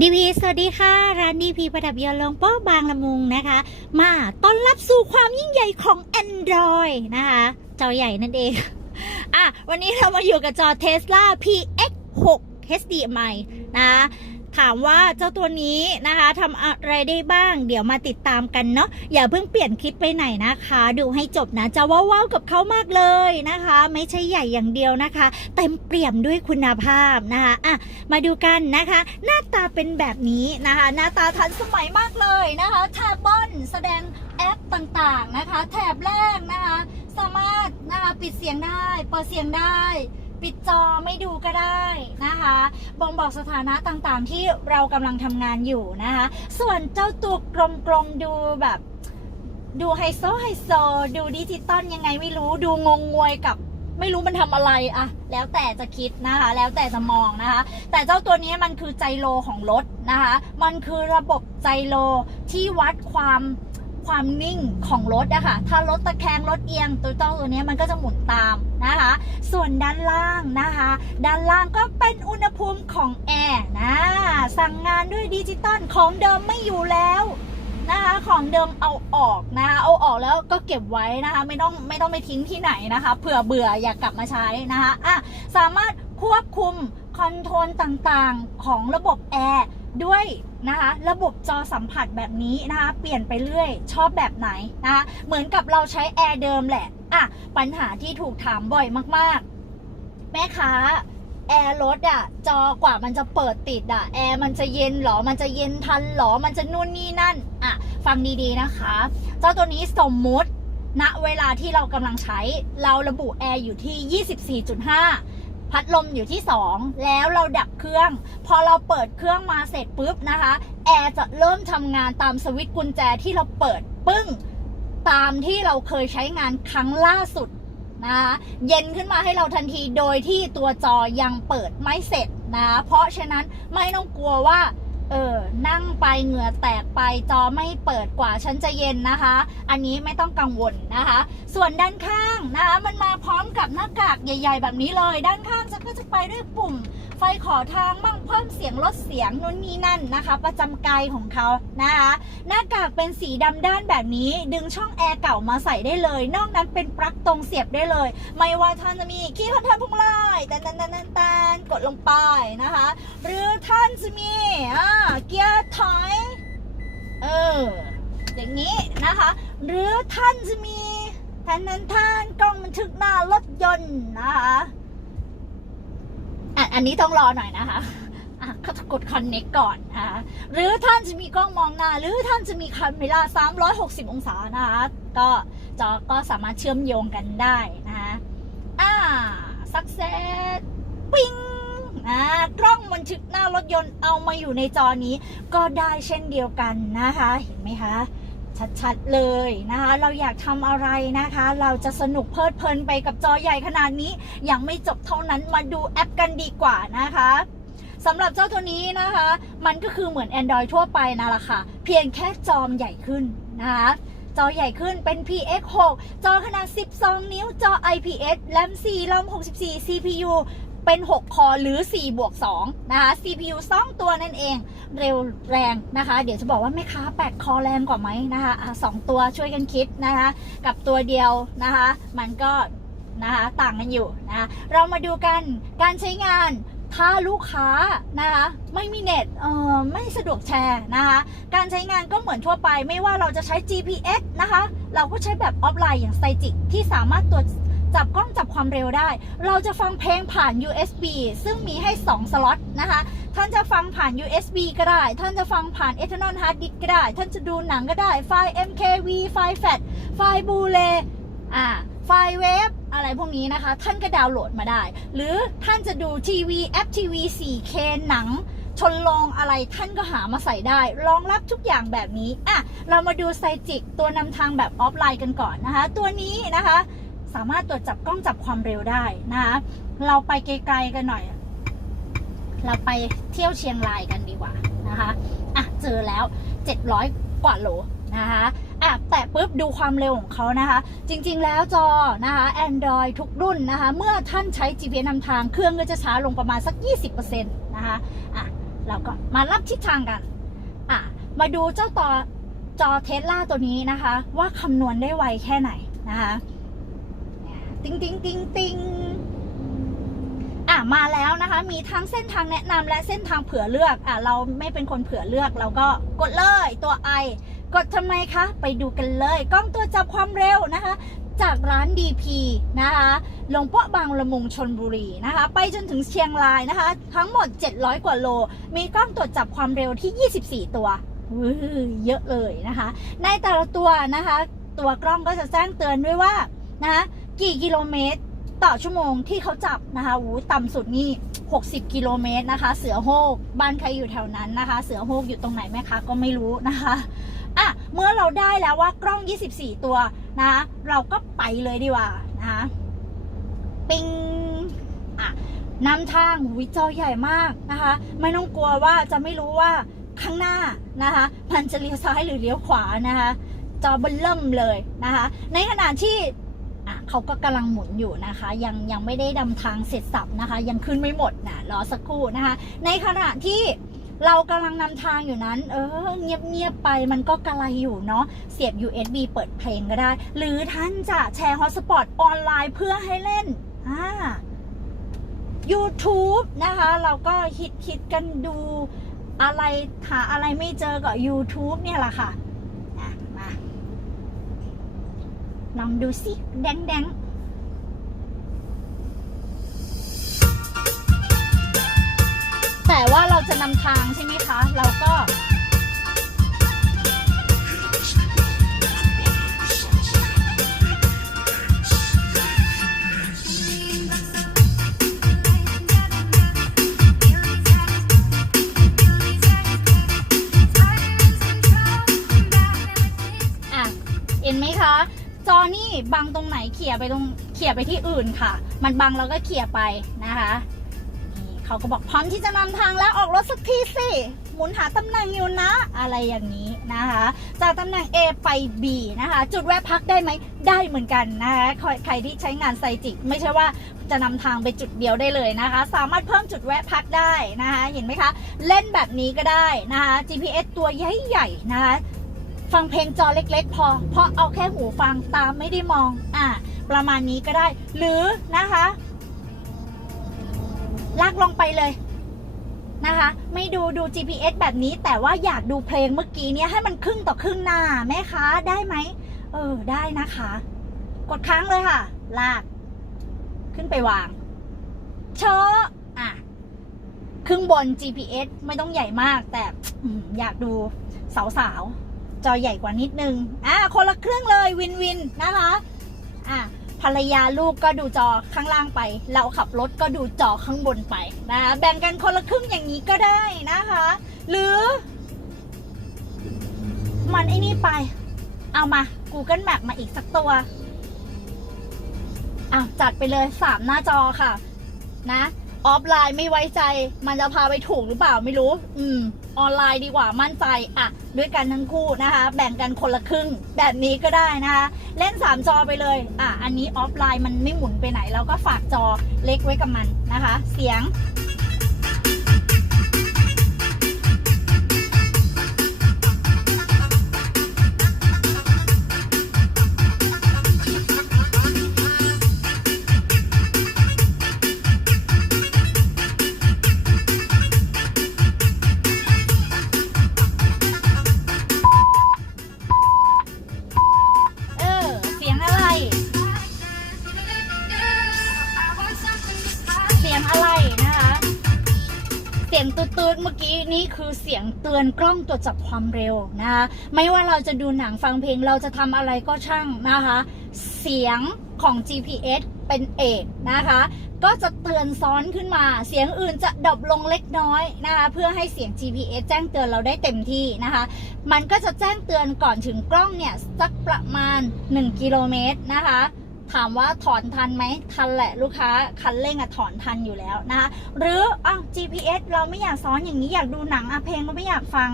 ดีพีสวัสดีค่ะ ร้านดีพีประดับยนต์ลงป้อบางละมุงนะคะ มาต้อนรับสู่ความยิ่งใหญ่ของ Android นะคะ จอใหญ่นั่นเอง อะ วันนี้เรามาอยู่กับจอ Tesla PX 6 HDMI นะ ถามว่าเจ้าตัวนี้นะคะทำอะไรได้บ้าง เดี๋ยวมาติดตามกันเนาะอย่าเพิ่งเปลี่ยนคลิปไปไหนนะคะ ดูให้จบนะจะว้าวๆกับเขามากเลยนะคะ ไม่ใช่ใหญ่อย่างเดียวนะคะ เต็มเปี่ยมด้วยคุณภาพนะคะอะมาดูกันนะคะ หน้าตาเป็นแบบนี้นะคะ หน้าตาทันสมัยมากเลยนะคะแทบบอนแสดงแอปต่างๆนะคะ แถบแรกนะคะ สามารถนะคะปิดเสียงได้เปิดเสียงได้ ปิดจอไม่ดูก็ได้นะคะบ่งบอกสถานะต่างๆ ที่เรากำลังทำงานอยู่นะคะ ส่วนเจ้าตัวกลมๆดูแบบดูไฮโซไฮโซ ดูดิจิตอลยังไงไม่รู้ดูงงงวยกับไม่รู้มันทำอะไรอะแล้วแต่จะคิดนะคะ แล้วแต่จะมองนะคะ แต่เจ้าตัวนี้มันคือใจโลของรถนะคะ มันคือระบบใจโลที่วัดความ ความนิ่งของรถอะค่ะถ้ารถตะแคงรถเอียงตัวเจ้าตัวนี้มันก็จะหมุนตามนะคะ ส่วนด้านล่างนะคะ ด้านล่างก็เป็นอุณหภูมิของแอร์นะสั่งงานด้วยดิจิตอลของเดิมไม่อยู่แล้วนะคะของเดิมเอาออกนะคะเอาออกแล้วก็เก็บไว้นะคะ ไม่ต้องไม่ต้องไปทิ้งที่ไหนนะคะเผื่อเบื่ออยากกลับมาใช้นะคะอะสามารถควบคุมคอนโทรลต่างๆของระบบแอร์ด้วย นะคะ ระบบจอสัมผัสแบบนี้นะคะ เปลี่ยนไปเรื่อย ชอบแบบไหนนะคะ เหมือนกับเราใช้แอร์เดิมแหละ อะ ปัญหาที่ถูกถามบ่อยมากๆ แม่ค้าแอร์รถอะจอกว่ามันจะเปิดติดอะแอร์มันจะเย็นหรอ มันจะเย็นทันหรอ มันจะนู่นนี่นั่นอะฟังดีๆนะคะ เจ้าตัวนี้สมมุติณะเวลาที่เรากำลังใช้เราระบุแอร์อยู่ที่ 24.5 พัดลมอยู่ที่ 2 แล้วเราดับเครื่อง พอเราเปิดเครื่องมาเสร็จปุ๊บนะคะ แอร์จะเริ่มทำงานตามสวิตช์กุญแจที่เราเปิดปึ้ง ตามที่เราเคยใช้งานครั้งล่าสุดนะคะเย็นขึ้นมาให้เราทันทีโดยที่ตัวจอยังเปิดไม่เสร็จนะ เพราะฉะนั้นไม่ต้องกลัวว่า เออ นั่งไปเหงื่อแตกไปจอไม่เปิดกว่าฉันจะเย็นนะคะ อันนี้ไม่ต้องกังวลนะคะ ส่วนด้านข้างนะคะมันมาพร้อมกับหน้ากากใหญ่ ๆ แบบนี้เลย ด้านข้างจะก็จะไปด้วยปุ่ม ไฟขอทางมั่งเพิ่มเสียงลดเสียงนู่นนี่นั่นนะคะ ประจำกายของเขานะคะหน้ากากเป็นสีดำด้านแบบนี้ ดึงช่องแอร์เก่ามาใส่ได้เลย นอกนั้นเป็นปลั๊กตรงเสียบได้เลย ไม่ว่าท่านจะมีคีย์คอนโทรลพวงมาลัยแตนแตนแตนแตนแตนกดลงไปนะคะ หรือท่านจะมีเกียร์ถอยเอออย่างนี้นะคะ หรือท่านจะมีแทนแทนแทนกล้องบันทึกหน้ารถยนต์นะคะ อันนี้ต้องรอหน่อยนะคะกด connect ก่อนนะคะหรือท่านจะมีกล้องมองหน้า หรือท่านจะมีคาเมรา360 องศานะคะก็จอก็สามารถเชื่อมโยงกันได้นะคะอ่า success ปิ้งอ่ากล้องบันทึกหน้ารถยนต์เอามาอยู่ในจอนี้ก็ได้เช่นเดียวกันนะคะ เห็นไหมคะ ชัดๆเลยนะคะ เราอยากทำอะไรนะคะ เราจะสนุกเพลิดเพลินไปกับจอใหญ่ขนาดนี้ ยังไม่จบเท่านั้นมาดูแอปกันดีกว่านะคะสำหรับเจ้าตัวนี้นะคะ มันก็คือเหมือน Android ทั่วไปนั่นแหละค่ะ เพียงแค่จอมใหญ่ขึ้นนะคะจอใหญ่ขึ้นเป็น PX6 จอขนาด 12 นิ้ว จอ IPS แรม4 รอม64 CPU เป็น 6 คอหรือ 4 บวก 2 นะคะ CPU 2 ตัวนั่นเอง เร็วแรงนะคะ เดี๋ยวจะบอกว่าแม่ค้า 8 คอแรงกว่าไหมนะคะะสองตัวช่วยกันคิดนะคะ กับตัวเดียวนะคะ มันก็นะคะต่างกันอยู่นะคะเรามาดูกันการใช้งานถ้าลูกค้านะคะไม่มีเน็ตเออไม่สะดวกแชร์นะคะการใช้งานก็เหมือนทั่วไปไม่ว่าเราจะใช้ GPS นะคะ เราก็ใช้แบบออฟไลน์อย่างไซจิกที่สามารถตรวจ จับกล้องจับความเร็วได้ เราจะฟังเพลงผ่าน USB ซึ่งมีให้ 2 สล็อตนะคะ ท่านจะฟังผ่าน USB ก็ได้ ท่านจะฟังผ่าน Eternal Hard Disk ก็ได้ ท่านจะดูหนังก็ได้ ไฟล์ MKV ไฟล์ FAT ไฟล์บูเลอ่าไฟล์เวฟอะไรพวกนี้นะคะ ท่านก็ดาวน์โหลดมาได้ หรือท่านจะดูทีวีแอปทีวี 4K หนัง ชนลองอะไรท่านก็หามาใส่ได้ รองรับทุกอย่างแบบนี้อะเรามาดูไซจิกตัวนำทางแบบออฟไลน์กันก่อนนะคะ ตัวนี้นะคะ สามารถตรวจจับกล้องจับความเร็วได้นะคะเราไปไกลๆกันหน่อย เราไปเที่ยวเชียงรายกันดีกว่านะคะอะเจอแล้ว 700 กว่าโลนะคะอะแตะปุ๊บดูความเร็วของเขานะคะ จริงๆแล้วจอนะคะ Android ทุกรุ่นนะคะ เมื่อท่านใช้ GPS นำทางเครื่องก็จะช้าลงประมาณสัก 20%นะคะอะเราก็มารับทิศทางกันอะมาดูเจ้าต่อจอเทสลาตัวนี้นะคะ ว่าคำนวณได้ไวแค่ไหนนะคะ ติงติงติงติงอะมาแล้วนะคะ มีทั้งเส้นทางแนะนำและเส้นทางเผื่อเลือกอะเราไม่เป็นคนเผื่อเลือกเราก็กดเลยตัวไอกดทำไมคะ ไปดูกันเลย กล้องตัวจับความเร็วนะคะ จากร้าน DP นะคะลงเปาะบางละมุงชนบุรีนะคะ ไปจนถึงเชียงรายนะคะ ทั้งหมด 700 กว่าโล มีกล้องตรวจจับความเร็วที่ 24 ตัวเยอะเลยนะคะ ในแต่ละตัวนะคะ ตัวกล้องก็จะแจ้งเตือนด้วยว่านะคะ กี่กิโลเมตรต่อชั่วโมงที่เขาจับนะคะหูต่ำสุดนี่ 60 กิโลเมตรนะคะ เสือโฮกบ้านใครอยู่แถวนั้นนะคะ เสือโฮกอยู่ตรงไหนแม่คะก็ไม่รู้นะคะอะเมื่อเราได้แล้วว่ากล้อง 24 ตัวนะเราก็ไปเลยดีกว่านะคะปิงอะนำทางวิจอใหญ่มากนะคะ ไม่ต้องกลัวว่าจะไม่รู้ว่าข้างหน้านะคะมันจะเลี้ยวซ้ายหรือเลี้ยวขวานะคะ จอเบนเริ่มเลยนะคะ ในขณะที่ อะเขาก็กำลังหมุนอยู่นะคะ ยังยังไม่ได้ดำทางเสร็จสับนะคะ ยังขึ้นไม่หมดนะรอสักครู่นะคะ ในขณะที่เรากำลังนำทางอยู่นั้น เออ เงียบๆไปมันก็กระไรอยู่เนาะ เสียบ USB เปิดเพลงก็ได้ หรือท่านจะแชร์ฮอตสปอตออนไลน์เพื่อให้เล่น อ่า YouTube นะคะ เราก็คิดคิดกันดูอะไรหาอะไรไม่เจอก็ YouTube เนี่ยแหละค่ะอะ มา ลองดูสิ แดงแดงแต่ว่าเราจะนำทางใช่ไหมคะ เราก็ บังตรงไหนเขี่ยไปตรงเขี่ยไปที่อื่นค่ะ มันบังเราก็เขี่ยไปนะคะเขาก็บอกพร้อมที่จะนำทางแล้วออกรถสักทีสิหมุนหาตำแหน่งอยู่นะ อะไรอย่างนี้นะคะ จากตำแหน่ง A ไป B นะคะ จุดแวะพักได้ไหมได้เหมือนกันนะคะใครใครที่ใช้งานไซจิก ไม่ใช่ว่าจะนำทางไปจุดเดียวได้เลยนะคะ สามารถเพิ่มจุดแวะพักได้นะคะ เห็นไหมคะ เล่นแบบนี้ก็ได้นะคะ GPS ตัวใหญ่ๆนะคะ ฟังเพลงจอเล็ก ๆ พอ เพราะเอาแค่หูฟังตามไม่ได้มอง อะประมาณนี้ก็ได้ หรือนะคะ ลากลงไปเลยนะคะ ไม่ดูดู GPS แบบนี้ แต่ว่าอยากดูเพลงเมื่อกี้เนี้ยให้มันครึ่งต่อครึ่งหน้าแม่คะได้ไหม เออ ได้นะคะ กดค้างเลยค่ะ ลาก ขึ้นไปวางเชอะอะครึ่งบน GPS ไม่ต้องใหญ่มาก แต่อืมอยากดูสาวๆ จอใหญ่กว่านิดนึง อะคนละเครื่องเลยวินวินนะคะ อะภรรยาลูกก็ดูจอข้างล่างไป เราขับรถก็ดูจอข้างบนไปนะคะแบ่งกันคนละครึ่งอย่างนี้ก็ได้นะคะ หรือ มันไอ้นี่ไป เอามา Google Map มาอีกสักตัวอะจัดไปเลยสามหน้าจอค่ะ นะ ออฟไลน์ไม่ไว้ใจ มันจะพาไปถูกหรือเปล่าไม่รู้ อืม ออนไลน์ดีกว่ามั่นใจอะด้วยกันทั้งคู่นะคะ แบ่งกันคนละครึ่งแบบนี้ก็ได้นะคะ เล่น 3 จอไปเลยอะอันนี้ออฟไลน์มันไม่หมุนไปไหน เราก็ฝากจอเล็กไว้กับมันนะคะ เสียง ตือนกล้องตรวจจับความเร็วนะคะไม่ว่าเราจะดูหนังฟังเพลงเราจะทำอะไรก็ช่างนะคะ เสียงของ GPS เป็นเอกนะคะ ก็จะเตือนซ้อนขึ้นมา เสียงอื่นจะดรอปลงเล็กน้อยนะคะเพื่อให้เสียง GPS แจ้งเตือนเราได้เต็มที่นะคะ มันก็จะแจ้งเตือนก่อนถึงกล้องเนี่ยสักประมาณ 1 กิโลเมตรนะคะ ถามว่าถอนทันไหมทันแหละลูกค้าคันเร่งอะถอนทันอยู่แล้วนะคะ หรืออ้าว GPS เราไม่อยากซ้อนอย่างนี้อยากดูหนังอะเพลงก็ไม่อยากฟัง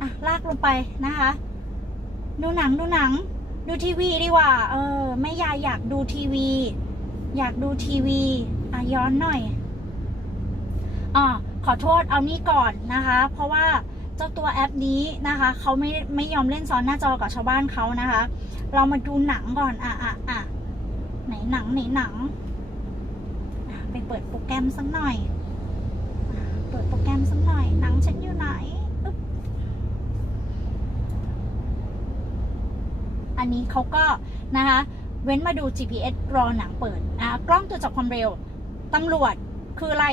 อะลากลงไปนะคะ ดูหนังดูหนัง ดูทีวีดีกว่า เออแม่ยายอยากดูทีวี อยากดูทีวีอะย้อนหน่อยอ่าขขอโทษเอานี่ก่อนนะคะ เพราะว่าเจ้าตัวแอปนี้นะคะเขาไม่ไม่ยอมเล่นซ้อนหน้าจอกับชาวบ้านเขานะคะ เรามาดูหนังก่อนอะอะอะ ไหนหนังไหนหนังไปเปิดโปรแกรมสักหน่อยเปิดโปรแกรมสักหน่อย หนังฉันอยู่ไหนอึ๊บอันนี้เขาก็นะคะ เว้นมาดู GPS รอหนังเปิดอะกล้องตัวจับความเร็วตำรวจคืออะไร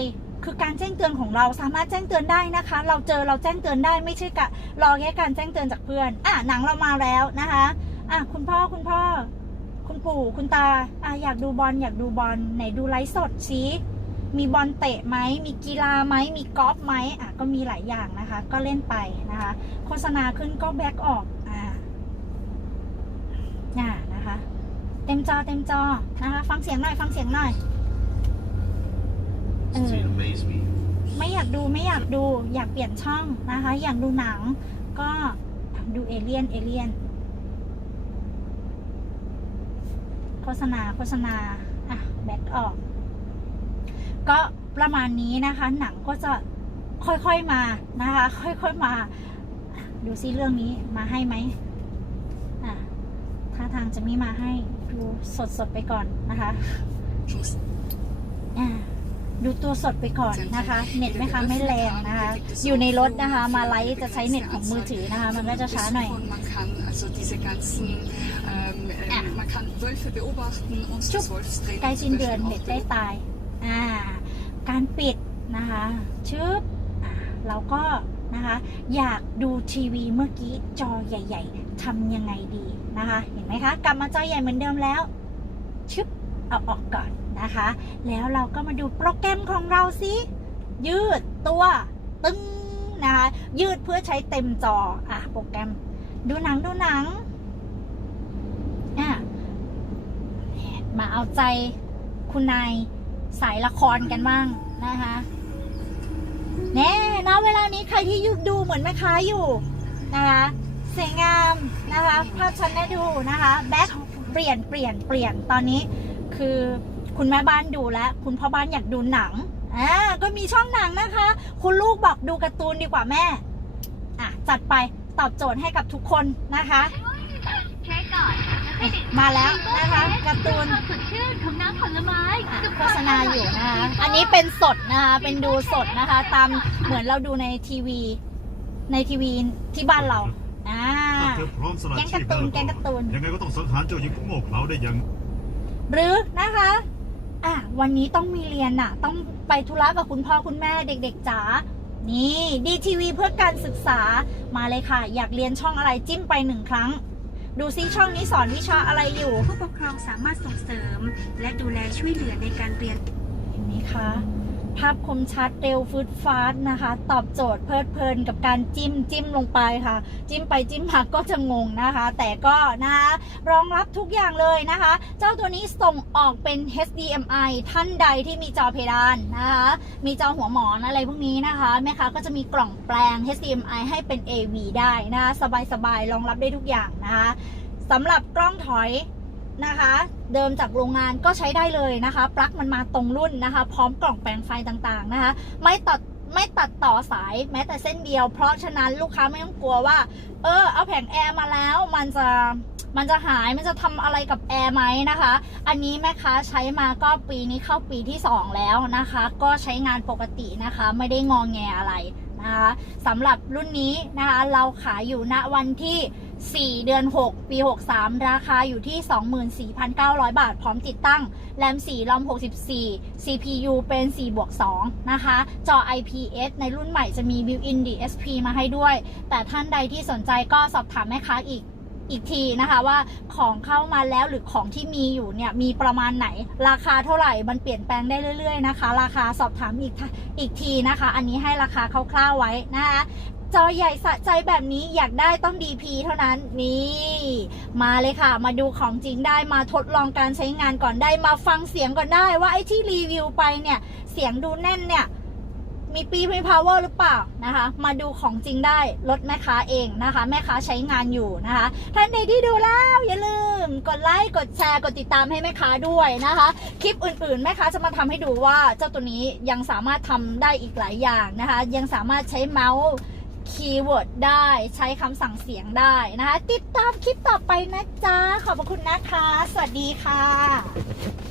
คือการแจ้งเตือนของเราสามารถแจ้งเตือนได้นะคะ เราเจอเราแจ้งเตือนได้ไม่ใช่กะรอแค่การแจ้งเตือนจากเพื่อน อะหนังเรามาแล้วนะคะ อะคุณพ่อคุณพ่อ คุณปู่คุณตาอะอยากดูบอลอยากดูบอลไหนดูไลฟ์สดชี้มีบอลเตะไหมมีกีฬาไหมมีกอล์ฟไหมอะก็มีหลายอย่างนะคะ ก็เล่นไปนะคะ โฆษณาขึ้นก็แบ็กออกอ่าอ่านะคะ เต็มจอเต็มจอนะคะ ฟังเสียงหน่อยฟังเสียงหน่อย It's to amaze me. ไม่อยากดูไม่อยากดู อยากเปลี่ยนช่องนะคะ อยากดูหนังก็ดูเอเลียนเอเลียน โฆษณาโฆษณาอะแบ็กออก ก็ประมาณนี้นะคะ หนังก็จะค่อยๆมานะคะ ค่อยๆมาอะดูซิเรื่องนี้มาให้ไหมอะท่าทางจะไม่มาให้ดูสดๆไปก่อนนะคะอ่าดูตัวสดไปก่อนนะคะ เน็ตไหมคะไม่แรงนะคะ อยู่ในรถนะคะ มาไลฟ์จะใช้เน็ตของมือถือนะคะ มันก็จะช้าหน่อย Man kann also diese ganzen, ähm, Ja. ähm, man kann Wölfe beobachten und Tschuk. das Wolfstraining ใกล้ zum สิ้นเดือน Beispiel เน็ต auch ได้ตายอ่าการปิดนะคะชึบอ่าเราก็นะคะอยากดูทีวีเมื่อกี้จอใหญ่ ๆทำยังไงดีนะคะ เห็นไหมคะ กลับมาจอใหญ่เหมือนเดิมแล้วชึบเอาออกก่อนนะคะ แล้วเราก็มาดูโปรแกรมของเราสิ ยืดตัวตึงนะคะยืดเพื่อใช้เต็มจออะโปรแกรม ดูหนังดูหนัง อะ มาเอาใจคุณนายสายละครกันบ้างนะคะแน่นะเวลานี้ใครที่ยุดูเหมือนแม่ค้าอยู่นะคะสวยงามนะคะภาพชัดน่าดูนะคะแบ็คเปลี่ยนเปลี่ยนเปลี่ยนตอนนี้ คือคุณแม่บ้านดูแล้ว คุณพ่อบ้านอยากดูหนังอ่าก็มีช่องหนังนะคะ คุณลูกบอกดูการ์ตูนดีกว่าแม่อะจัดไปตอบโจทย์ให้กับทุกคนนะคะเช็คก่อน มาแล้วนะคะการ์ตูนความสดชื่นของน้ำผลไม้อะกับโฆษณาอยู่นะคะอันนี้เป็นสดนะคะเป็นดูสดนะคะ ตามเหมือนเราดูในทีวี ในทีวีที่บ้านเราอ่าถ้าเธอพร้อมสละแกงชีกาพร์ตูนแล้วแกงการ์ตูน ยังไงก็ต้องสังหารเจ้าหญิงผู้โง่เขลาได้อย่างหรือนะคะ อะ วันนี้ต้องมีเรียนน่ะ ต้องไปธุระกับคุณพ่อคุณแม่เด็กๆจ๋า นี่ดีทีวีเพื่อการศึกษา มาเลยค่ะ อยากเรียนช่องอะไรจิ้มไปหนึ่งครั้ง ดูซิช่องนี้สอนวิชาอะไรอยู่ ผู้ปกครองสามารถส่งเสริม และดูแลช่วยเหลือในการเรียนเห็นไหมคะ ภาพคมชัดเร็วฟืดฟาดนะคะ ตอบโจทย์เพลิดเพลินกับการจิ้มจิ้มลงไปค่ะ จิ้มไปจิ้มมาก็จะงงนะคะ แต่ก็นะคะรองรับทุกอย่างเลยนะคะ เจ้าตัวนี้ส่งออกเป็น HDMI ท่านใดที่มีจอเพดานนะคะ มีจอหัวหมอนอะไรพวกนี้นะคะแม่ค้าก็จะมีกล่องแปลง HDMI ให้เป็น AV ได้นะคะสบายๆรองรับได้ทุกอย่างนะคะสำหรับกล้องถอย นะคะ เดิมจากโรงงานก็ใช้ได้เลยนะคะ ปลั๊กมันมาตรงรุ่นนะคะ พร้อมกล่องแปลงไฟต่างๆนะคะ ไม่ตัดไม่ตัดต่อสายแม้แต่เส้นเดียว เพราะฉะนั้นลูกค้าไม่ต้องกลัวว่า เออ เอาแผงแอร์มาแล้ว มันจะมันจะหายมันจะทำอะไรกับแอร์ไหมนะคะ อันนี้แม่ค้าใช้มาก็ปีนี้เข้าปีที่ 2 แล้วนะคะ ก็ใช้งานปกตินะคะ ไม่ได้งองแงอะไรนะคะสำหรับรุ่นนี้นะคะ เราขายอยู่ณวันที่ 4 เดือน 6 ปี 63 ราคาอยู่ที่ 24,900 บาท พร้อมติดตั้ง แรม4รอม 64 CPU เป็น 4 บวก 2 นะคะ จอ IPS ในรุ่นใหม่จะมี built-in DSP มาให้ด้วย แต่ท่านใดที่สนใจก็สอบถามแม่ค้าอีกอีกทีนะคะว่าของเข้ามาแล้วหรือของที่มีอยู่เนี่ยมีประมาณไหน ราคาเท่าไหร่มันเปลี่ยนแปลงได้เรื่อย ๆ นะคะ ราคาสอบถามอีกอีกทีนะคะ อันนี้ให้ราคาคร่าวๆไว้นะคะ จอใหญ่สะใจแบบนี้อยากได้ต้อง DP เท่านั้นนี่ มาเลยค่ะ มาดูของจริงได้มาทดลองการใช้งานก่อนได้มาฟังเสียงก่อนได้ว่าไอ้ที่รีวิวไปเนี่ย เสียงดูแน่นเนี่ยมีปีมี power หรือเปล่านะคะ มาดูของจริงได้รถแม่ค้าเองนะคะ แม่ค้าใช้งานอยู่นะคะ ท่านใดที่ดูแล้วอย่าลืม กดไลค์กดแชร์กดติดตามให้แม่ค้าด้วยนะคะ คลิปอื่นๆ แม่ค้าจะมาทำให้ดูว่าเจ้าตัวนี้ยังสามารถทำได้อีกหลายอย่างนะคะ ยังสามารถใช้เมาส์ คีย์เวิร์ดได้ใช้คำสั่งเสียงได้นะคะ ติดตามคลิปต่อไปนะจ๊ะ ขอบคุณนะคะ สวัสดีค่ะ